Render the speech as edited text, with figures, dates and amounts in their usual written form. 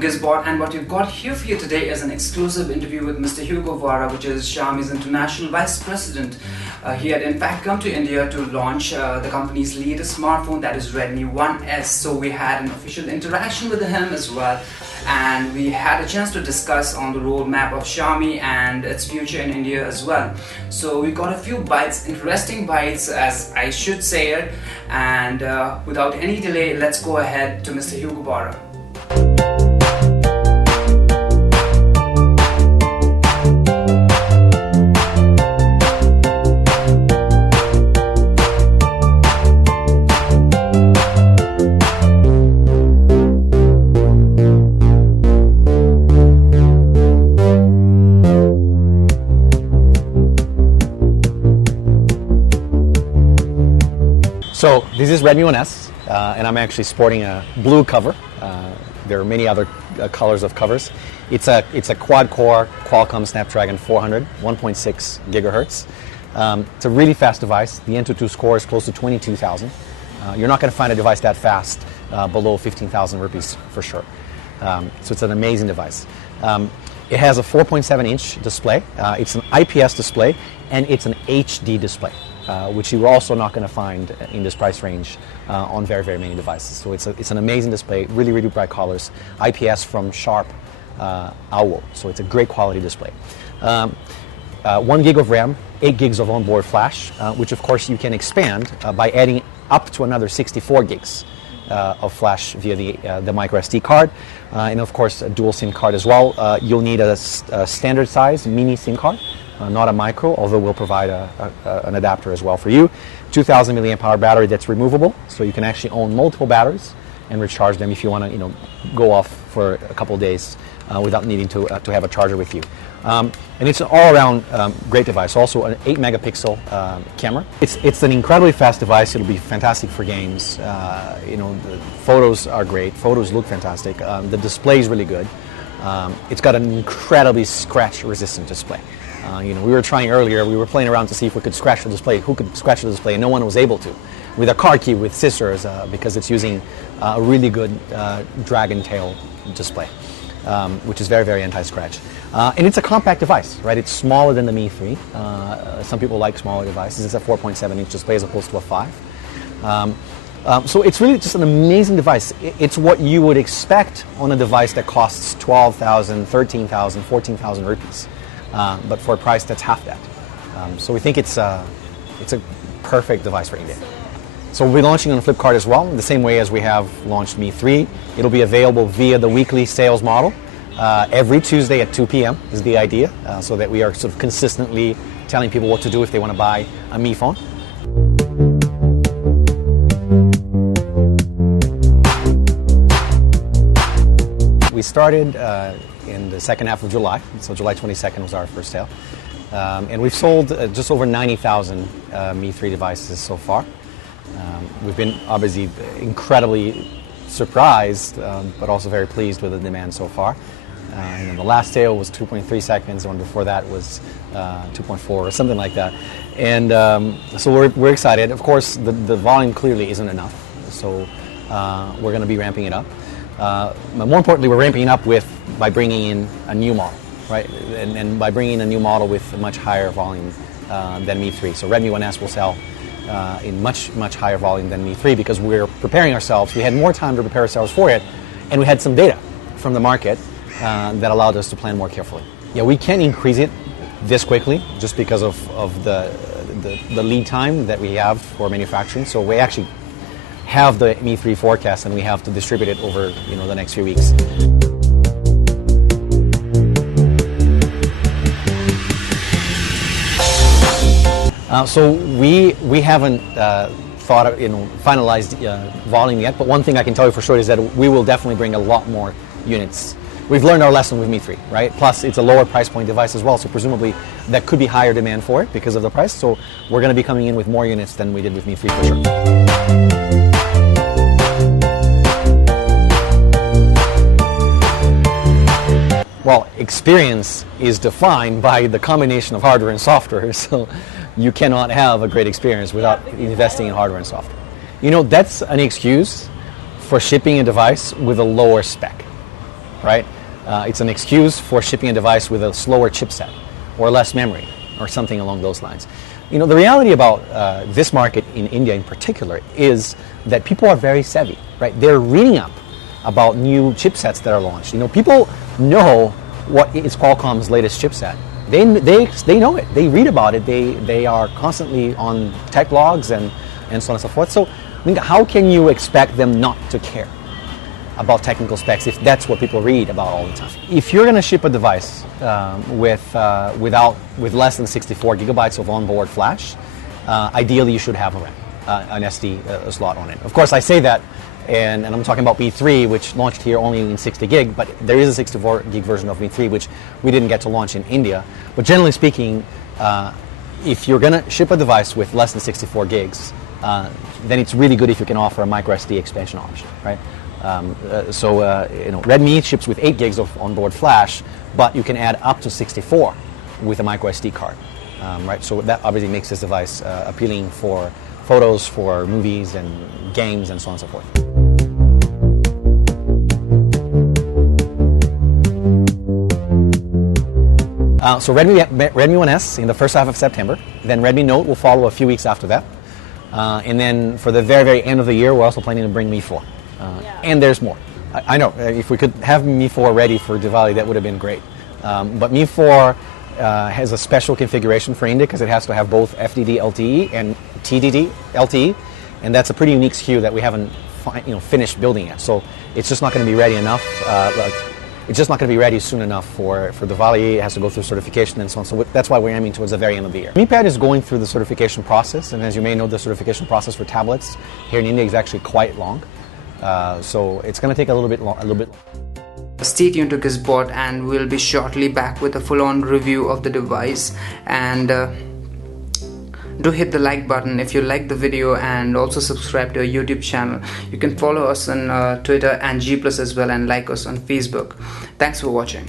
from GizBot, and what we've got here for you today is an exclusive interview with Mr. Hugo Barra, which is Xiaomi's International Vice President. He had in fact come to India to launch the company's latest smartphone, that is Redmi 1S. So we had an official interaction with him as well, and we had a chance to discuss on the roadmap of Xiaomi and its future in India as well. So we got a few bites, interesting bites as I should say it, and without any delay, let's go ahead to Mr. Hugo Barra. So this is Redmi 1S, and I'm actually sporting a blue cover. There are many other colors of covers. It's a quad-core Qualcomm Snapdragon 400, 1.6 gigahertz. It's a really fast device. The Antutu score is close to 22,000. You're not going to find a device that fast below 15,000 rupees for sure. So it's an amazing device. It has a 4.7-inch display. It's an IPS display, and it's an HD display. Which you're also not going to find in this price range on very, very many devices. So it's an amazing display, really, really bright colors, IPS from Sharp Owl, so it's a great quality display. 1 gig of RAM, 8 gigs of onboard flash, which of course you can expand by adding up to another 64 gigs of flash via the micro SD card, and of course a dual SIM card as well. You'll need a standard size mini SIM card. Not a micro, although we'll provide an adapter as well for you. 2,000 milliamp hour battery that's removable, so you can actually own multiple batteries and recharge them if you want to, go off for a couple of days without needing to have a charger with you. And it's an all-around great device. Also, an 8-megapixel camera. It's an incredibly fast device. It'll be fantastic for games. The photos are great. Photos look fantastic. The display is really good. It's got an incredibly scratch-resistant display. We were trying earlier, we were playing around to see if we could scratch the display, who could scratch the display, and no one was able to. With a car key with scissors, because it's using a really good dragon tail display, which is very, very anti-scratch. And it's a compact device, right? It's smaller than the Mi 3. Some people like smaller devices. It's a 4.7-inch display as opposed to a 5. So it's really just an amazing device. It's what you would expect on a device that costs 12,000, 13,000, 14,000 rupees. But for a price that's half that. So we think it's a perfect device for India. So we'll be launching on Flipkart as well, the same way as we have launched Mi 3. It'll be available via the weekly sales model. Every Tuesday at 2 p.m. is the idea, so that we are sort of consistently telling people what to do if they want to buy a Mi phone. We started in the second half of July, so July 22nd was our first sale. And we've sold just over 90,000 Mi 3 devices so far. We've been obviously incredibly surprised, but also very pleased with the demand so far. And the last sale was 2.3 seconds, the one before that was 2.4 or something like that. And so we're excited. Of course, the volume clearly isn't enough, so we're going to be ramping it up. But more importantly, we're ramping up by bringing in a new model, right? And by bringing in a new model with a much higher volume than Mi 3. So Redmi 1S will sell in much, much higher volume than Mi 3 because we're preparing ourselves. We had more time to prepare ourselves for it, and we had some data from the market that allowed us to plan more carefully. Yeah, we can't increase it this quickly just because of the lead time that we have for manufacturing. So we actually have the Mi 3 forecast, and we have to distribute it over the next few weeks. So we haven't thought of, finalized volume yet, but one thing I can tell you for sure is that we will definitely bring a lot more units. We've learned our lesson with Mi 3, right? Plus, it's a lower price point device as well, so presumably that could be higher demand for it because of the price. So we're going to be coming in with more units than we did with Mi 3 for sure. Well, experience is defined by the combination of hardware and software, so you cannot have a great experience without investing in hardware and software. That's an excuse for shipping a device with a lower spec. right? It's an excuse for shipping a device with a slower chipset or less memory or something along those lines. You know, the reality about this market in India in particular is that people are very savvy, right? They're reading up about new chipsets that are launched. You know, people know what is Qualcomm's latest chipset. They know it. They read about it. They are constantly on tech blogs and so on and so forth. So, I mean, how can you expect them not to care about technical specs if that's what people read about all the time? If you're going to ship a device with less than 64 gigabytes of onboard flash, ideally you should have a RAM, an SD slot on it. Of course, I say that, and I'm talking about V3, which launched here only in 60 gig, but there is a 64 gig version of V3, which we didn't get to launch in India. But generally speaking, if you're going to ship a device with less than 64 gigs, then it's really good if you can offer a micro SD expansion option, right? You know, Redmi ships with 8 gigs of onboard flash, but you can add up to 64 with a micro SD card, right? So that obviously makes this device appealing for photos, for movies and games and so on and so forth. So Redmi 1S in the first half of September, then Redmi Note will follow a few weeks after that. And then for the very, very end of the year, we're also planning to bring Mi 4. And there's more. I know, if we could have Mi 4 ready for Diwali, that would have been great. But Mi 4 has a special configuration for India because it has to have both FDD LTE and TDD LTE. And that's a pretty unique SKU that we haven't finished building yet. So it's just not going to be ready enough. It's just not going to be ready soon enough for Diwali. It has to go through certification and so on. So that's why we're aiming towards the very end of the year. Mi Pad is going through the certification process. And as you may know, the certification process for tablets here in India is actually quite long. So it's going to take a little bit. Stay tuned to GizBot, and we'll be shortly back with a full-on review of the device. And do hit the like button if you like the video, and also subscribe to our YouTube channel. You can follow us on Twitter and G+ as well, and like us on Facebook. Thanks for watching.